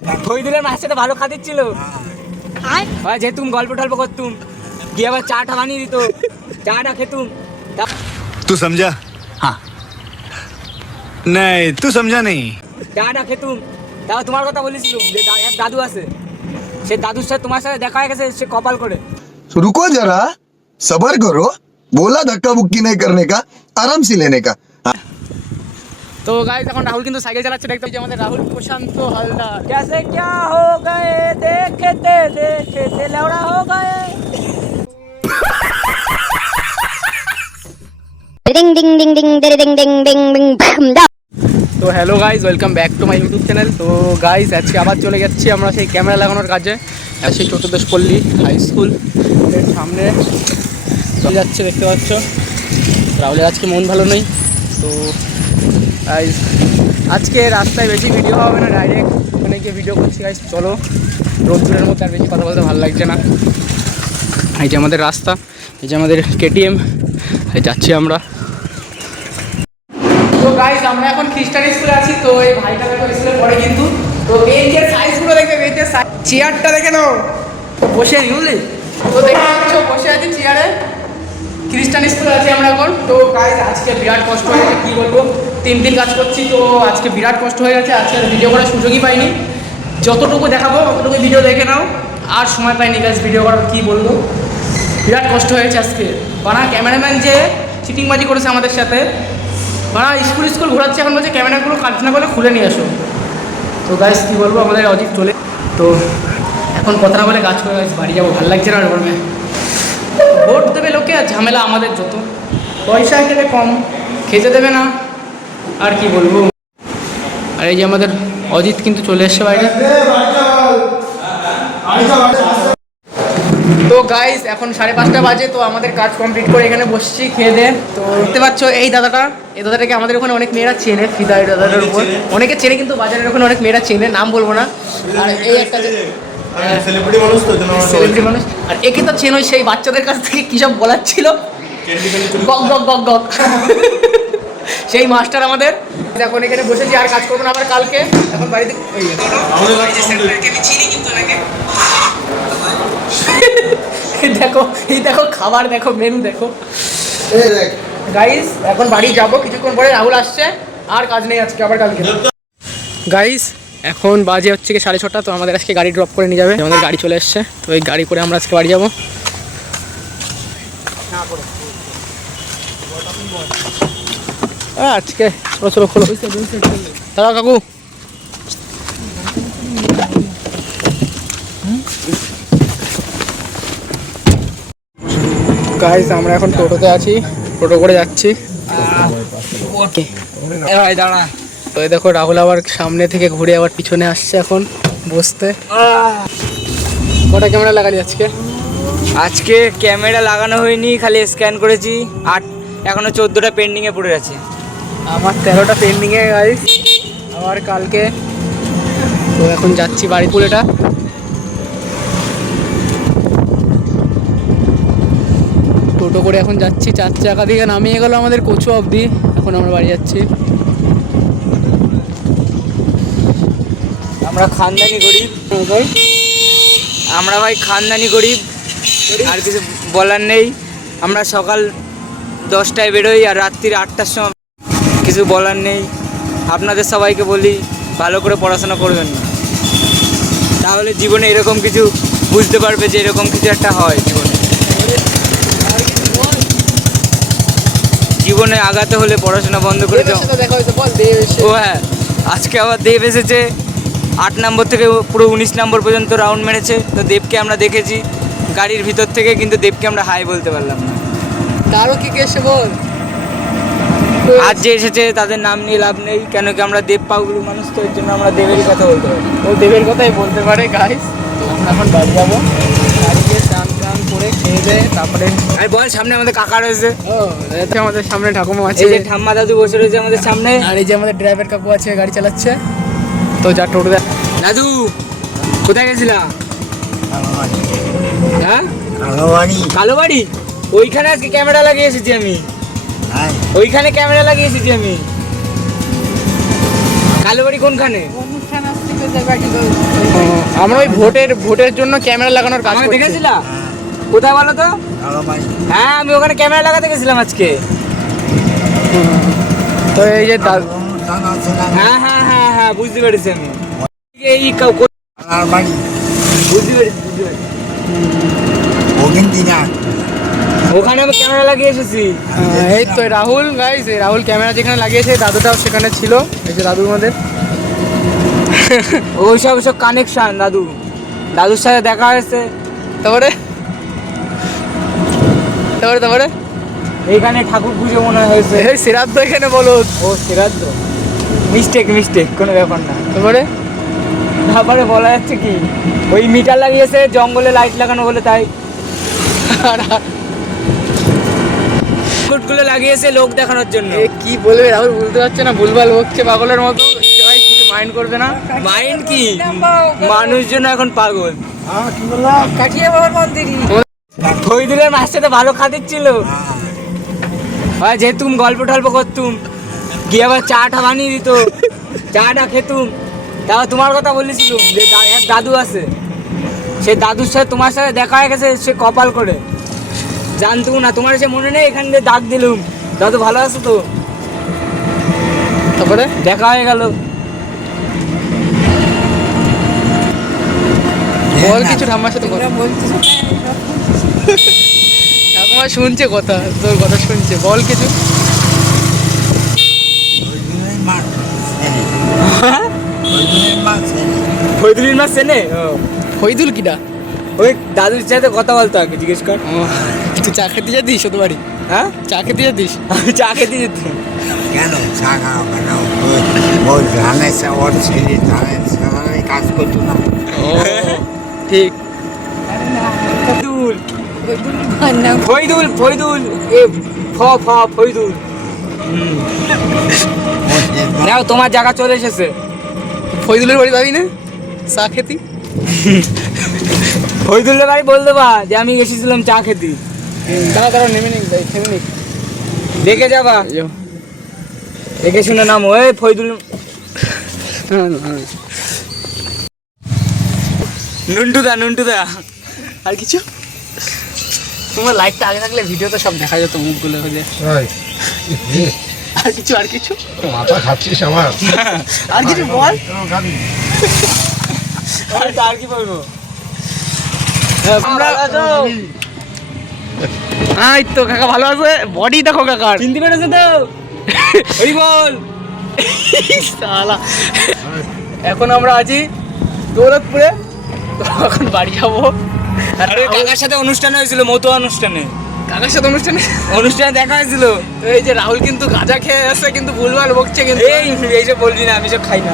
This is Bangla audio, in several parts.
শহীদুলের মায়ের সাথে ভালো খাতির ছিল। যেতুম গল্প টল্প করতুম, গিয়ে আবার চাটা বানিয়ে দিত, চাটা খেতুম। तू समझा? हाँ नहीं तू समझा नहीं। চাটা খেতুম। তারপর তোমার কথা বলেছিল যে এক দাদু আছে, সে দাদুর সাথে তোমার সাথে দেখা হয়ে গেছে, সে কপাল করে। रुको जरा सबर करो, बोला धक्का बुक्की नहीं करने का, आराम से लेने का। তো গাইস এখন রাহুল কিন্তু সাইকেল চালাচ্ছে, দেখতে পাচ্ছি আমাদের রাহুল প্রশান্ত হালদার। कैसे क्या हो गए देखते देखते लौड़ा हो गए। Ding ding ding ding ding ding ding ding ding bam da. তো hello guys, welcome back to my YouTube channel. তো গাইস আজকে আবার চলে যাচ্ছি আমরা সেই ক্যামেরা লাগানোর কাজে, সেই চতুর্দশ পল্লী হাই স্কুল এর সামনে চলে যাচ্ছে, দেখতে পাচ্ছ। রাহুলের আজকে মন ভালো নেই, তো গাইস আজকে রাস্তায় বেশি ভিডিও হবে না, ডাইরেক্ট ওখানে গিয়ে ভিডিও করছি। গাইস চলো, রোদ্দুরের মধ্যে আর বেশি কথা বলতে ভালো লাগছে না। এই যে আমাদের রাস্তা, এই যে আমাদের কেটিএম, যাচ্ছি আমরা। তো গাইস আমরা এখন খ্রিস্টান স্কুলে আছি। তো এই ভাইটা দেখো স্কুলে পড়ে কিন্তু। তো বেঞ্চের সাইজগুলো দেখবে, বেঞ্চের সাইজ, চেয়ারটা দেখে নাও, বসে নি বুঝলি। তো দেখে পাচ্ছ বসে আছি চেয়ারে, খ্রিস্টান স্কুলে আছি আমরা এখন। তো গাইস আজকে বিরাট কষ্ট হয়ে গেছে, কী বলবো, 3 দিন কাজ করছি, তো আজকে বিরাট কষ্ট হয়ে গেছে। আজকে ভিডিও করার সুযোগই পাইনি, যতটুকু দেখাবো ততটুকু ভিডিও দেখে নাও, আর সময় পাইনি গাইস ভিডিও করার, কী বলবো, বিরাট কষ্ট হয়েছে আজকে। বানা ক্যামেরাম্যান যে চিটিংবাজি করেছে আমাদের সাথে, বানা স্কুল ঘোরাচ্ছে, এখন বলছে ক্যামেরাগুলো কাজ না করলে খুলে নিয়ে আসো। তো গাইস কী বলবো, আমাদের অজিত চলে, তো এখন কথা না বলে কাজ করে গাইস বাড়ি যাবো, ভালো লাগছে না গরমে। ভোট দেবে লোকে আর ঝামেলা আমাদের যত, পয়সা খেলে কম, খেতে দেবে না, আর কি বলবো। আর এই যে আমাদের অজিত কিন্তু চলে এসছে বাইরে। তো গাইস এখন 5:30 বাজে, তো আমাদের কাজ কমপ্লিট করে এখানে বসছি খেয়ে দিয়ে। তো দেখতে পাচ্ছ এই দাদাটা, এই দাদাটাকে আমাদের ওখানে অনেক মেয়েরা চেনে, ফিদা এই দাদাটার উপর অনেকে চেনে, কিন্তু বাজারের ওখানে অনেক মেয়েরা চেনে, নাম বলবো না। আর এই একটা সেলিব্রিটি মানুষ, আর একে তো চেনো, সেই বাচ্চাদের কাছ থেকে কী সব বলাচ্ছিল, গক গক গক গক, সেই মাস্টার আমাদের। এখন এখানে বসেছি, আর কাজ করবো না আবার কালকে। এখন বাড়িতে দেখো, এই দেখো খাবার, দেখো মেনু দেখো গাইস। এখন বাড়ি যাবো কিছুক্ষণ পরে, রাহুল আসছে, আর কাজ নেই আজকে, আবার কালকে। গাইস এখন বাজে হচ্ছে কি 6:30, তো আমাদের আজকে গাড়ি ড্রপ করে নিয়ে যাবে, আমাদের গাড়ি চলে এসছে, তো এই গাড়ি করে আমরা আজকে বাড়ি যাবো। আজকে চলো চলো খোলো দাদা কাকু। গাইস আমরা এখন টোটোতে আছি, টোটো করে যাচ্ছি। ওকে ভাই দাঁড়া। তো এই দেখো রাহুল আবার সামনে থেকে ঘুরে আবার পিছনে আসছে এখন বসতে। কটা ক্যামেরা লাগালি আজকে? আজকে ক্যামেরা লাগানো হয়নি, খালি স্ক্যান করেছি, আর এখনো 14টা পেন্ডিংয়ে পড়ে আছে। আমার 13টা পেন্ডিংয়ে গাইস, আবার কালকে। তো এখন যাচ্ছি বাড়ি পুলেটা। টোটো করে এখন যাচ্ছি, 4 চাকা থেকে নামিয়ে গেল আমাদের কচুয়া অবধি, এখন আমরা বাড়ি যাচ্ছি। আমরা খানদানি গরিব, আমরা ভাই খানদানি গরিব, আর কিছু বলার নেই। আমরা সকাল 10টায় বেরোই আর রাত্রির 8টার সময়, কিছু বলার নেই। আপনাদের সবাইকে বলি ভালো করে পড়াশোনা করবেন না, তাহলে জীবনে এরকম কিছু বুঝতে পারবে যে এরকম কিছু একটা হয় জীবনে। জীবনে আগাতে হলে পড়াশোনা বন্ধ করে দাও। ও হ্যাঁ, আজকে আবার দেব এসেছে, 8 নম্বর থেকে পুরো 19 নম্বর পর্যন্ত রাউন্ড মেরেছে। তো দেবকে আমরা দেখেছি গাড়ির ভিতর থেকে, কিন্তু দেবকে আমরা হাই বলতে পারলাম না। তারও কি এসে বল, আজ যে এসেছে তাদের নাম নিয়ে লাভ নেই, কেন কি আমরা দেব পাগলু মানুষ, তো এর জন্য আমরা দেবেরই কথা বলতে পারি। ও দেবের কথাই বলতে পারে গাইস। তো আমরা এখন বাড়ি যাবো, বাড়ি গিয়ে স্নান টান করে খেয়ে দিয়ে তারপরে। আর বল, সামনে আমাদের কাকা রয়েছে, ও এতে আমাদের সামনে ঠাকুমা আছে, এই যে ঠাম্মা দাদু বসে রয়েছে আমাদের সামনে, আর এই যে আমাদের ড্রাইভার কাকু আছে, গাড়ি চালাচ্ছে। তো যা টোটো দাদু কোথায় গেছিলা? হ্যাঁ কালো বাড়ি, ওইখানে আজকে ক্যামেরা লাগিয়ে এসেছি আমি, ওইখানে ক্যামেরা লাগিয়ে এসেছি আমি। কালো বাড়ি কোনখানে? অনুষ্ঠান আসছে আমরা ওই ভোটের জন্য ক্যামেরা লাগানোর কাজ আমাকে করছি। দেখেছিলা কোথায় বলো তো? হ্যাঁ আমি ওখানে ক্যামেরা লাগাতে গেছিলাম আজকে। তো এই যে হ্যাঁ হ্যাঁ হ্যাঁ হ্যাঁ বুঝতে পেরেছি আমি। এই বুঝতে পেরেছি। ওখানে আমি ক্যামেরা লাগিয়ে এসেছি। এই তো রাহুল গাইস, এই রাহুল ক্যামেরা যেখানে লাগিয়েছে দাদুটাও সেখানে ছিল। এই যে দাদুর মধ্যে ওইসব কানেকশন দাদুর সাথে দেখা হয়েছে। তারপরে তারপরে তারপরে এইখানে ঠাকুর পুজো মনে হয়েছে। এই শ্রাদ্ধ এখানে বলো। ও শ্রাদ্ধ, মিস্টেক কোনো ব্যাপার না। তারপরে বলা যাচ্ছে কি ওই মিটার লাগিয়েছে জঙ্গলে লাইট লাগানো বলে, তাই গুলো লাগিয়েছে লোক দেখানোর জন্য। এ কি বলবে রাহুল বুঝতে পারছে না, ভুলভাল বকছে পাগলের মতো। ভাই কিছু মাইন্ড করবে না। মাইন্ড কি, মানুষজন এখন পাগল। ফৈদুলের মাছ সাথে ভালো খাতির ভাই, যেতুম গল্প টল্প করতুম, গিয়ে আবার চাটা বানিয়ে দিত, চাটা খেতুম। তারপর তোমার কথা বলেছিল যে এক দাদু আছে, সে দাদুর সাথে তোমার সাথে দেখা হয়ে গেছে, সে কপাল করে জানতুম না। তোমার সে মনে নেই এখান দিয়ে ডাক দিলুম, দাদু ভালো আছো তো? তারপরে দেখা হয়ে গেল। বল কিছু ঠাম্মার সাথে কথা ঠাকুমা শুনছে কথা, তোর কথা শুনছে, বল কিছু। ফৈদুলির মাছ চেনে? ফৈদুল কিটা? ওই দাদুর সাথে কথা বলতো আগে, জিজ্ঞেস কর। তুই চা খেতে যাতিস ওদের বাড়ি? হ্যাঁ চা খেতে যাতিস? আমি চা খেতে যেতাম। কেন চা খাওয়া কেন? ওই ধানের ওর ছেলে ধানের কাজ করতো না। ও ঠিক। ফৈদুল এ ফৈদুল। নাও তোমার জায়গা চলে এসেছে। ফৈদুলের বাড়ি যাবি না চা খেতি? ফৈদুলের বাড়ি বল দেবা যে আমি এসেছিলাম চা খেতে। দাঁড়া নেমে নিক ভাই, থেমে নিক, দেখে যাবা, দেখে শুনে নাম। ওই ফৈদুল নুন্টুদা। আর কিছু? তোমার লাইটটা আগে থাকলে ভিডিওতে সব দেখা যেত মুখগুলো হয়ে। আর কিছু মাথা খাচ্ছিস আমার। আর কিছু বল। আর কি বলবো? আমরা এই তো কাকা ভালো আছে, বডি দেখো কাকার। চিনতে পেরেছো তো? ওই বল শালা। এখন আমরা আছি দৌলতপুরে, তো এখন বাড়ি যাবো। আরে কাকার সাথে অনুষ্ঠান হয়েছিল, মতো অনুষ্ঠানে। কাকার সাথে অনুষ্ঠানে দেখা হয়েছিল। তো এই যে রাহুল কিন্তু গাঁজা খেয়ে আসছে, কিন্তু ভুলভাল বকছে কিন্তু। এইসব বলবি না, আমি সব খাই না।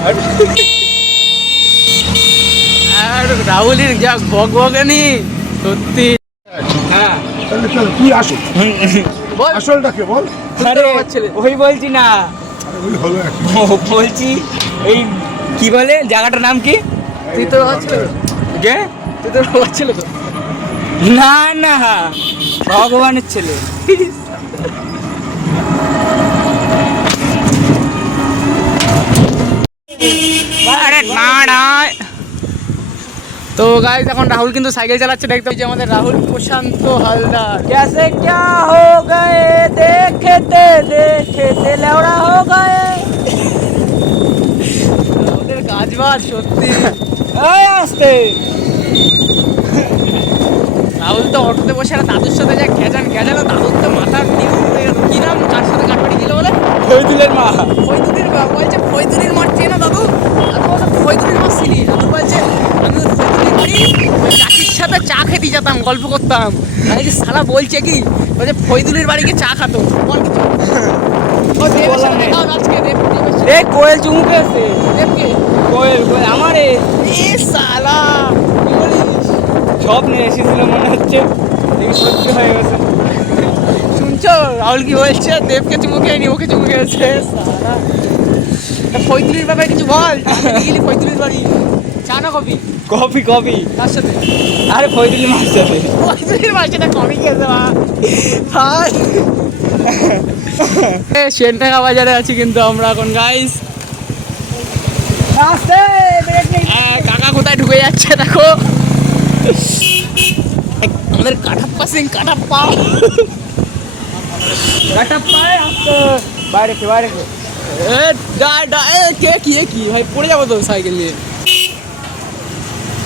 আর রাহুলের যা বকবকানি সত্যি। হ্যাঁ তুই আসো, বল আসলটাকে বল। আরে আমার ছেলে। ওই বলছি না, ওই হলো একটা। বলছি এই কি বলে জায়গাটার নাম কি? তুই তো ছিল, কে? তুই তো ছিল তো। না না, ভগবানের ছেলে। আরে না না। তো গাইস এখন রাহুল কিন্তু সাইকেল চালাচ্ছে, দেখতে পাচ্ছি আমাদের রাহুল প্রশান্ত হালদার। कैसे क्या हो गए देखते देखते लौड़ा हो गए। রাহুলের কাজ বাজ সত্যি। আসতে রাহুল তো অটোতে বসে আর দাদুর সাথে যা গেজানো দাদুর তো মাথার নিউ কি নাম, কার সাথে কাটবাড়ি দিল বলে? ফৈদুলের মা। ফৈদুলির মা বলছে, ফৈদুলির মাঠ চেয়ে না দাদু? দাদু বলছে ফৈদুলির মাছ চিনি। দাদু বলছে আমি ওই ফৈদুলির বাড়ি ওই কাকির সাথে চা খেতে যেতাম, গল্প করতাম। আমি যে শালা বলছে কি, বলছে ফৈদুলির বাড়ি গিয়ে চা খাতো। বল কিছু। ও দেবের সাথে দেখা হবে আজকে, দেবের সাথে। এ কোয়েল চুমুকে আছে। দেবকে? কোয়েল আমারে এ শালা কি বলিস? স্বপ্নে এসেছিল মনে হচ্ছে, দেখি সত্যি হয়ে গেছে। শুনছো রাহুল কি বলছে? দেবকে চুমুকে নি, ওকে চুমুকে গেছে শালা। ফৈদুলির ব্যাপারে কিছু বল। গেলি ফৈদুলির বাড়ি, চা না কফি? কফি তার সাথে আরে ফৈদুলি মাছ যাবে। ফৈদুলির বাড়িটা কমে গেছে ভাই। সেনটাকা বাজারে আছি কিন্তু আমরা এখন গাইস। কাকা কোথায় ঢুকে যাচ্ছে দেখো, আমাদের কাটাপ্পা সিং কাটাপ্পা বাইরে বাইরে কে কি ভাই পড়ে যাবো তো সাইকেল নিয়ে।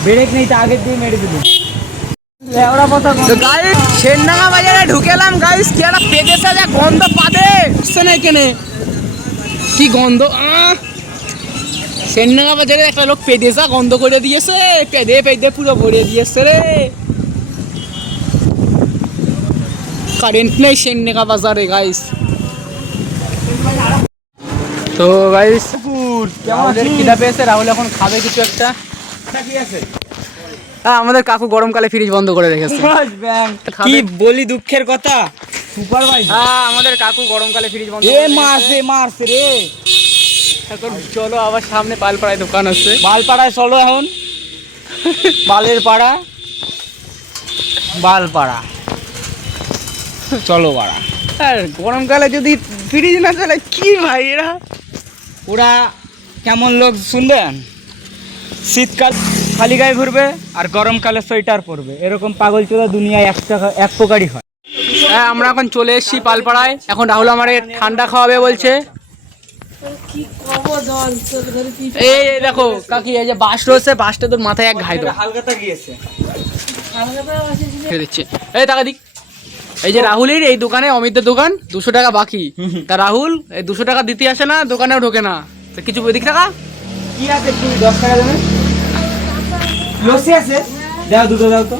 ব্রেক নেই তো আগের দিয়ে মেরে দিল। তো গাইস সেনডাঙ্গা বাজারে ঢুকেলাম গাইস, কি একটা পেদেশা যা গন্ধ পাবে না এখানে, কি গন্ধ। সেনডাঙ্গা বাজারে একটা লোক পেদেশা গন্ধ করে দিয়েছে, পেদে পুরো ভরে দিয়েছে রে। কারেন্ট নেই সেনডাঙ্গা বাজারে গাইস। তো গাইস রাহুলের খিদা পেয়েছে, রাহুল এখন খাবে কিছু একটা। হ্যাঁ আমাদের কাকু গরমকালে ফ্রিজ বন্ধ করে রেখেছে। কি বলি দুঃখের কথা, হ্যাঁ আমাদের কাকু গরমকালে ফ্রিজ বন্ধ মারছে রে। এখন চলো আবার সামনে পালপাড়ায় দোকান আছে, বালপাড়ায় চলো এখন, বালের পাড়া বালপাড়া চলো পাড়া। আর গরমকালে যদি ফ্রিজ না চলে কি ভাই এরা। ওরা কেমন লোক শুনবেন, শীতকাল খালি গায়ে ঘুরবে আর গরমকালে সোয়েটার পরবে, এরকম পাগল চোদা দুনিয়ায় এক প্রকারই হয়। হ্যাঁ আমরা এখন চলে এসেছি পালপাড়ায়, এখন রাহুল আমার ঠান্ডা খাওয়াবে বলছে। এই দেখো কাকি এই যে বাস রয়েছে, বাসটা তোর মাথায় এক ঘাই দেবো হালকাতা গিয়েছে। দিচ্ছে। এই টাকা দিক, এই যে রাহুলের এই দোকানে অমিতের দোকান 200 টাকা বাকি, তা রাহুল এই 200 টাকা দিতে আসে না, দোকানেও ঢোকে না, তো কিছু এদিক টাকা কি আছে, 10 টাকা দেবে, লস্যি আছে, দাও দুটো দাও তো।